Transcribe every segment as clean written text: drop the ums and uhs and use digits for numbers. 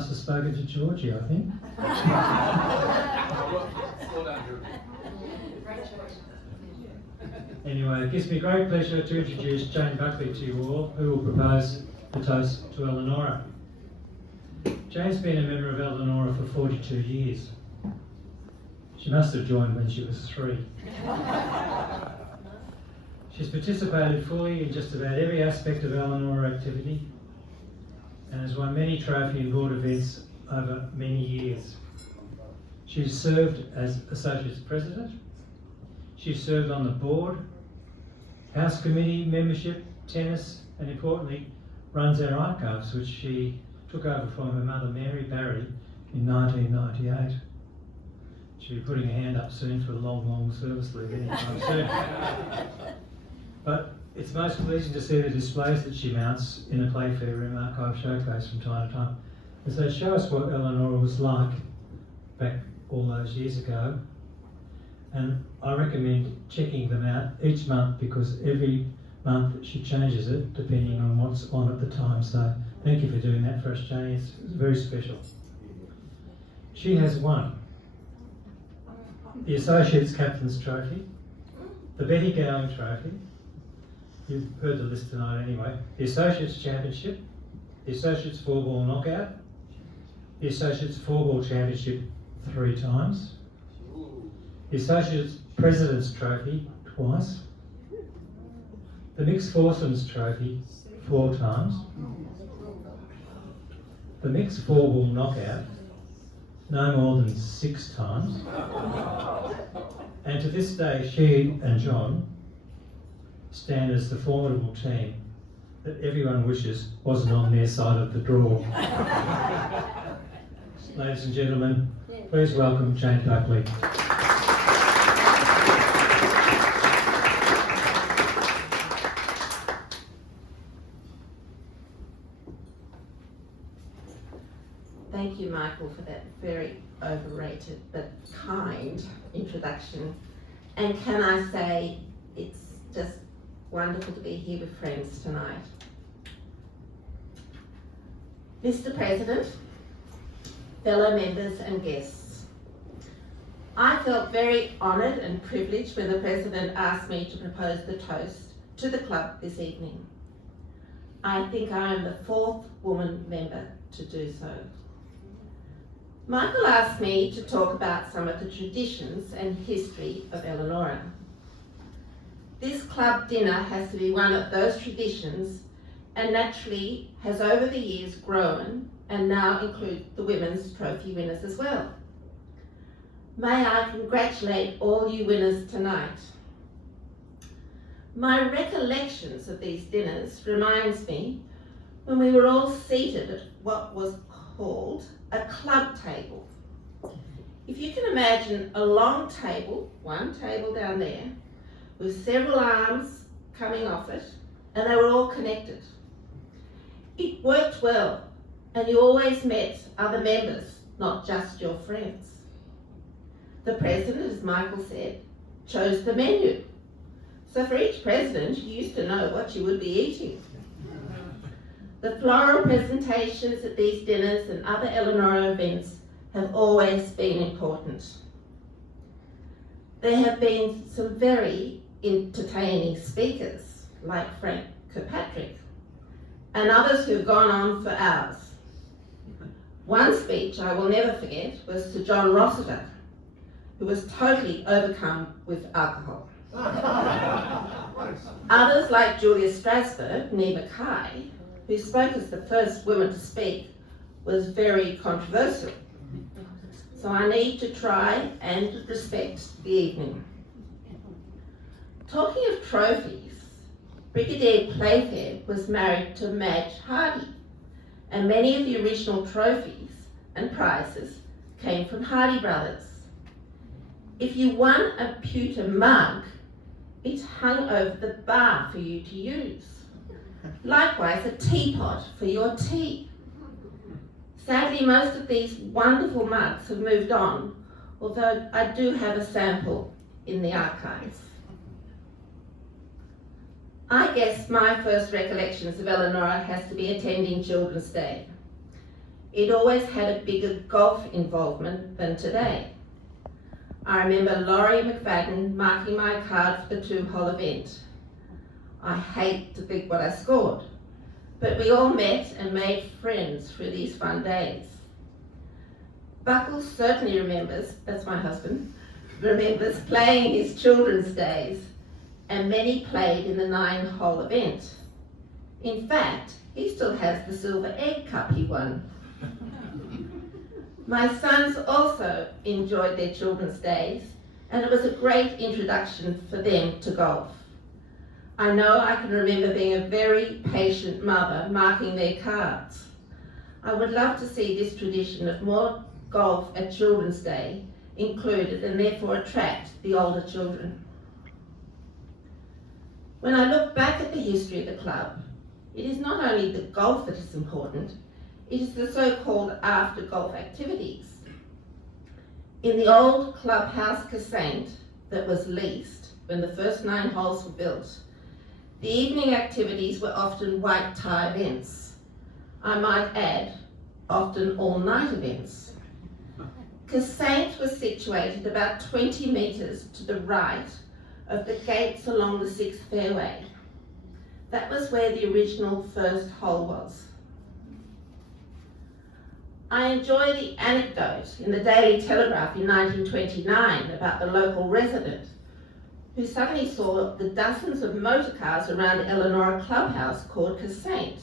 must have spoken to Georgie, I think. Anyway, it gives me great pleasure to introduce Jane Buckley to you all, who will propose the toast to Elanora. Jane's been a member of Elanora for 42 years. She must have joined when she was 3. She's participated fully in just about every aspect of Elanora activity and has won many trophy and board events over many years. She's served as Associate President. She's served on the board, House Committee membership, tennis, and importantly, runs our archives, which she took over from her mother Mary Barry in 1998. She'll be putting her hand up soon for a long service leave anytime soon. But it's most pleasing to see the displays that she mounts in the Playfair Room Archive Showcase from time to time, as they show us what Elanora was like back all those years ago. And I recommend checking them out each month, because every month she changes it depending on what's on at the time. So thank you for doing that for us, Jane. It's very special. She has won the Associates Captain's Trophy, the Betty Gowing Trophy, you've heard the list tonight anyway, the Associates Championship, the Associates 4-ball Knockout, the Associates 4-ball Championship 3 times, the Associates President's Trophy twice, the Mixed Foursomes Trophy 4 times, the Mixed 4-ball Knockout no more than 6 times, and to this day she and John stand as the formidable team that everyone wishes wasn't on their side of the draw. Ladies and gentlemen, please welcome Jane Buckley. Thank you, Michael, for that very overrated but kind introduction. And can I say, it's just wonderful to be here with friends tonight. Mr. President, fellow members and guests, I felt very honoured and privileged when the President asked me to propose the toast to the club this evening. I think I am the 4th woman member to do so. Michael asked me to talk about some of the traditions and history of Elanora. This club dinner has to be one of those traditions, and naturally has over the years grown and now include the women's trophy winners as well. May I congratulate all you winners tonight. My recollections of these dinners reminds me when we were all seated at what was called a club table. If you can imagine a long table, one table down there, with several arms coming off it, and they were all connected. It worked well, and you always met other members, not just your friends. The President, as Michael said, chose the menu. So for each president, you used to know what you would be eating. The floral presentations at these dinners and other Elanora events have always been important. There have been some very entertaining speakers, like Frank Kirkpatrick, and others who've gone on for hours. One speech I will never forget was to John Rossiter, who was totally overcome with alcohol. Others like Julia Strasberg, Neva Kai, who spoke as the first woman to speak, was very controversial. So I need to try and respect the evening. Talking of trophies, Brigadier Playfair was married to Madge Hardy, and many of the original trophies and prizes came from Hardy Brothers. If you won a pewter mug, it hung over the bar for you to use. Likewise, a teapot for your tea. Sadly, most of these wonderful mugs have moved on, although I do have a sample in the archives. I guess my first recollections of Elanora has to be attending Children's Day. it always had a bigger golf involvement than today. I remember Laurie McFadden marking my card for the 2-hole event. I hate to think what I scored, but we all met and made friends through these fun days. Buckley certainly remembers, that's my husband, remembers playing his children's days, and many played in the 9-hole event. In fact, he still has the silver egg cup he won. My sons also enjoyed their children's days, and it was a great introduction for them to golf. I know I can remember being a very patient mother marking their cards. I would love to see this tradition of more golf at Children's Day included and therefore attract the older children. When I look back at the history of the club, it is not only the golf that is important, it is the so-called after-golf activities. In the old clubhouse cassette that was leased when the first 9 holes were built, the evening activities were often white tie events. I might add, often all-night events. Cassette was situated about 20 metres to the right of the gates along the 6th fairway. That was where the original first hole was. I enjoy the anecdote in the Daily Telegraph in 1929 about the local resident who suddenly saw the dozens of motor cars around Elanora clubhouse called Cassette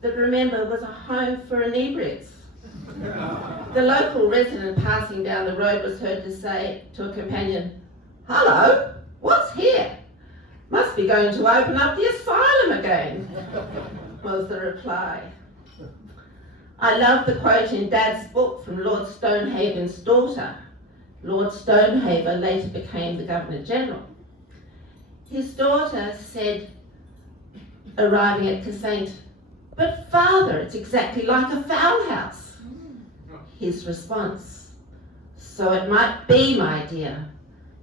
that, remember, was a home for inebriates. The local resident passing down the road was heard to say to a companion, "Hello, what's here? Must be going to open up the asylum again," was the reply. I love the quote in Dad's book from Lord Stonehaven's daughter. Lord Stonehaven later became the Governor-General. His daughter said, arriving at Cassette, "But father, it's exactly like a fowl house." His response, "So it might be, my dear,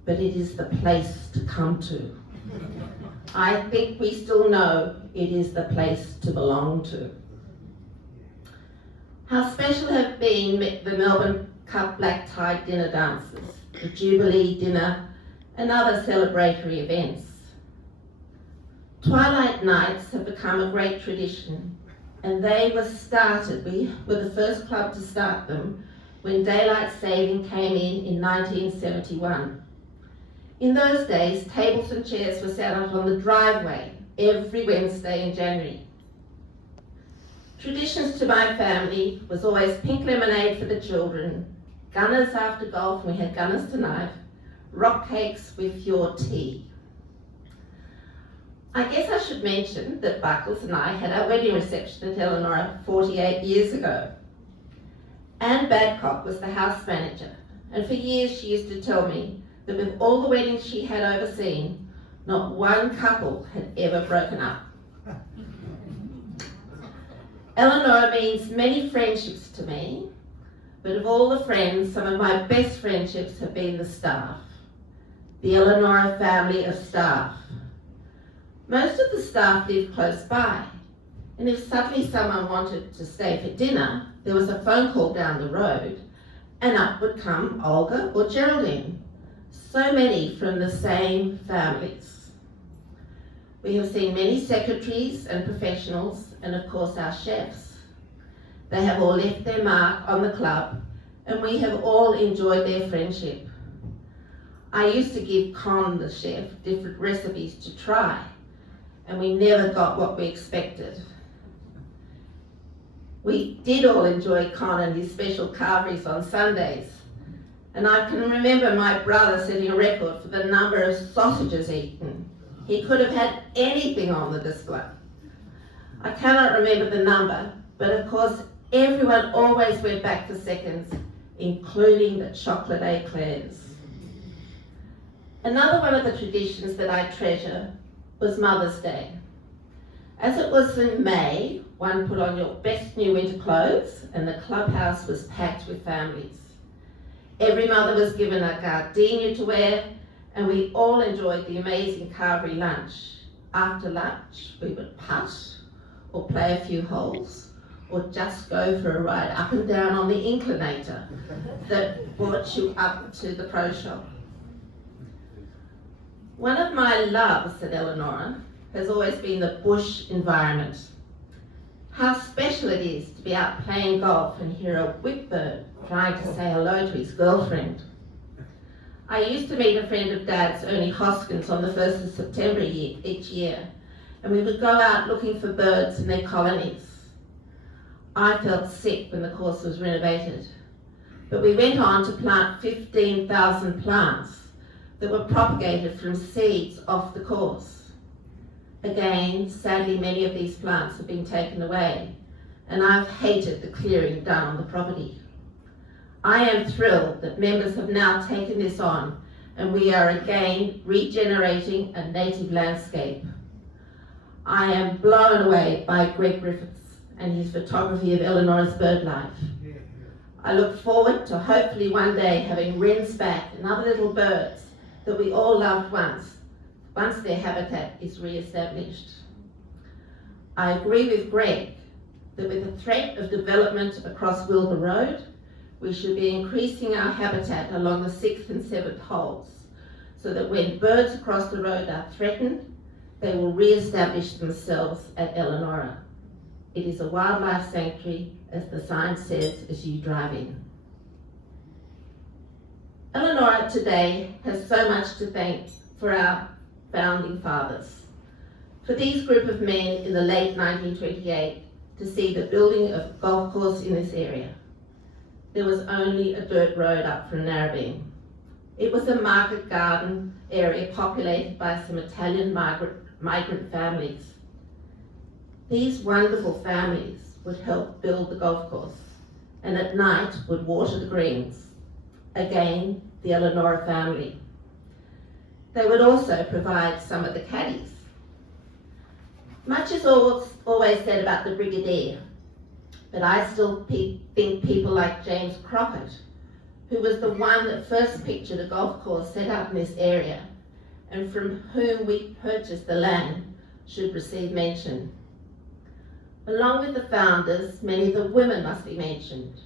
but it is the place to come to." I think we still know it is the place to belong to. How special have been the Melbourne Cup black tie dinner dances, the Jubilee dinner, and other celebratory events. Twilight nights have become a great tradition, and they were started, we were the first club to start them, when daylight saving came in 1971. In those days, tables and chairs were set out on the driveway every Wednesday in January. Traditions to my family was always pink lemonade for the children, gunners after golf, and we had gunners tonight, rock cakes with your tea. I guess I should mention that Buckley and I had our wedding reception at Elanora 48 years ago. Anne Badcock was the house manager, and for years she used to tell me that with all the weddings she had overseen, not one couple had ever broken up. Elanora means many friendships to me, but of all the friends, some of my best friendships have been the staff, the Elanora family of staff. Most of the staff lived close by, and if suddenly someone wanted to stay for dinner, there was a phone call down the road, and up would come Olga or Geraldine, so many from the same families. We have seen many secretaries and professionals, and of course our chefs. They have all left their mark on the club, and we have all enjoyed their friendship. I used to give Con, the chef, different recipes to try, and we never got what we expected. We did all enjoy Con and his special carveries on Sundays, and I can remember my brother setting a record for the number of sausages eaten. He could have had anything on the display. I cannot remember the number, but of course everyone always went back for seconds, including the chocolate eclairs. Another one of the traditions that I treasure was Mother's Day. As it was in May, one put on your best new winter clothes and the clubhouse was packed with families. Every mother was given a gardenia to wear, and we all enjoyed the amazing carvery lunch. After lunch, we would putt or play a few holes, or just go for a ride up and down on the inclinator that brought you up to the pro shop. One of my loves at Elanora has always been the bush environment. How special it is to be out playing golf and hear a whipbird trying to say hello to his girlfriend. I used to meet a friend of Dad's, Ernie Hoskins, on the 1st of September each year, and we would go out looking for birds in their colonies. I felt sick when the course was renovated, but we went on to plant 15,000 plants that were propagated from seeds off the course. Again, sadly, many of these plants have been taken away, and I've hated the clearing done on the property. I am thrilled that members have now taken this on, and we are again regenerating a native landscape. I am blown away by Greg Griffiths and his photography of Eleanor's bird life. I look forward to hopefully one day having wrens back and other little birds that we all loved once their habitat is re-established. I agree with Greg that with the threat of development across Wilbur Road, we should be increasing our habitat along the 6th and 7th holes, so that when birds across the road are threatened, they will re-establish themselves at Elanora. It is a wildlife sanctuary, as the sign says as you drive in. Elanora today has so much to thank for our founding fathers. For these group of men in the late 1928 to see the building of a golf course in this area. There was only a dirt road up from Narrabeen. It was a market garden area populated by some Italian migrant families. These wonderful families would help build the golf course, and at night would water the greens. Again, the Elanora family. They would also provide some of the caddies. Much is always said about the Brigadier, but I still think people like James Crockett, who was the one that first pictured a golf course set up in this area, and from whom we purchased the land, should receive mention. Along with the founders, many of the women must be mentioned.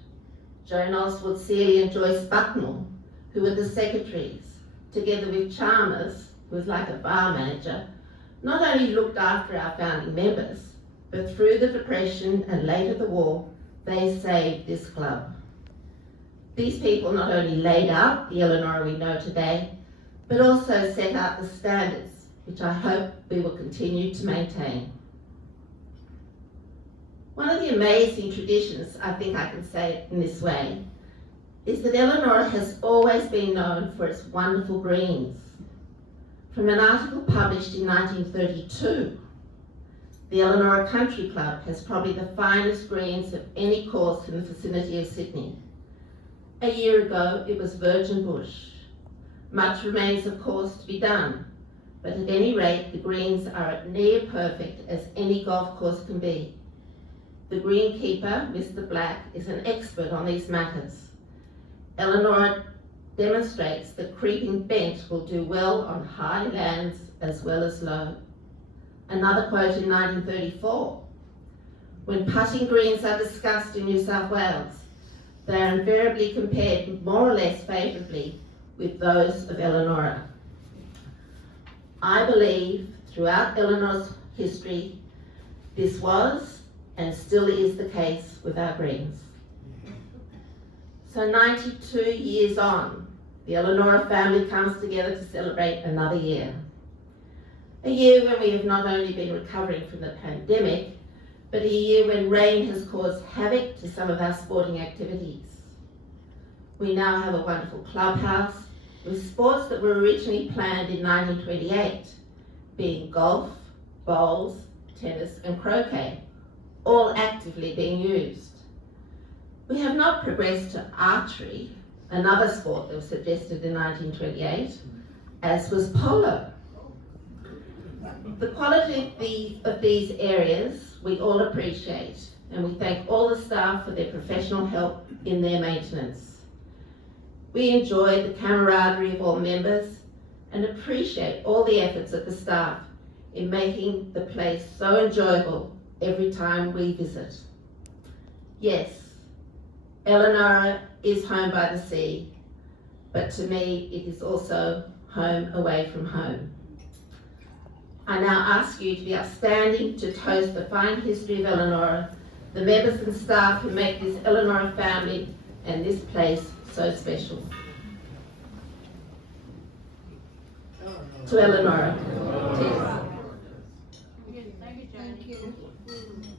Joan Oswald Seeley and Joyce Bucknell, who were the secretaries, together with Chalmers, who was like a bar manager, not only looked after our founding members, but through the Depression and later the war, they saved this club. These people not only laid out the Elanora we know today, but also set out the standards, which I hope we will continue to maintain. One of the amazing traditions, I think I can say it in this way, is that Elanora has always been known for its wonderful greens. From an article published in 1932, the Elanora Country Club has probably the finest greens of any course in the vicinity of Sydney. A year ago, it was virgin bush. Much remains, of course, to be done, but at any rate, the greens are as near perfect as any golf course can be. The greenkeeper, Mr. Black, is an expert on these matters. Elanora demonstrates that creeping bent will do well on high lands as well as low. Another quote in 1934, when putting greens are discussed in New South Wales, they are invariably compared more or less favourably with those of Elanora. I believe throughout Elanora's history, this was and still is the case with our greens. So 92 years on, the Elanora family comes together to celebrate another year. A year when we have not only been recovering from the pandemic, but a year when rain has caused havoc to some of our sporting activities. We now have a wonderful clubhouse with sports that were originally planned in 1928, being golf, bowls, tennis and croquet, all actively being used. We have not progressed to archery, another sport that was suggested in 1928, as was polo. The quality of these areas we all appreciate, and we thank all the staff for their professional help in their maintenance. We enjoy the camaraderie of all members and appreciate all the efforts of the staff in making the place so enjoyable every time we visit. Yes, Elanora is home by the sea, but to me it is also home away from home. I now ask you to be upstanding to toast the fine history of Elanora, the members and staff who make this Elanora family and this place so special. To Elanora. Cheers. Thank you, Jane. Thank you.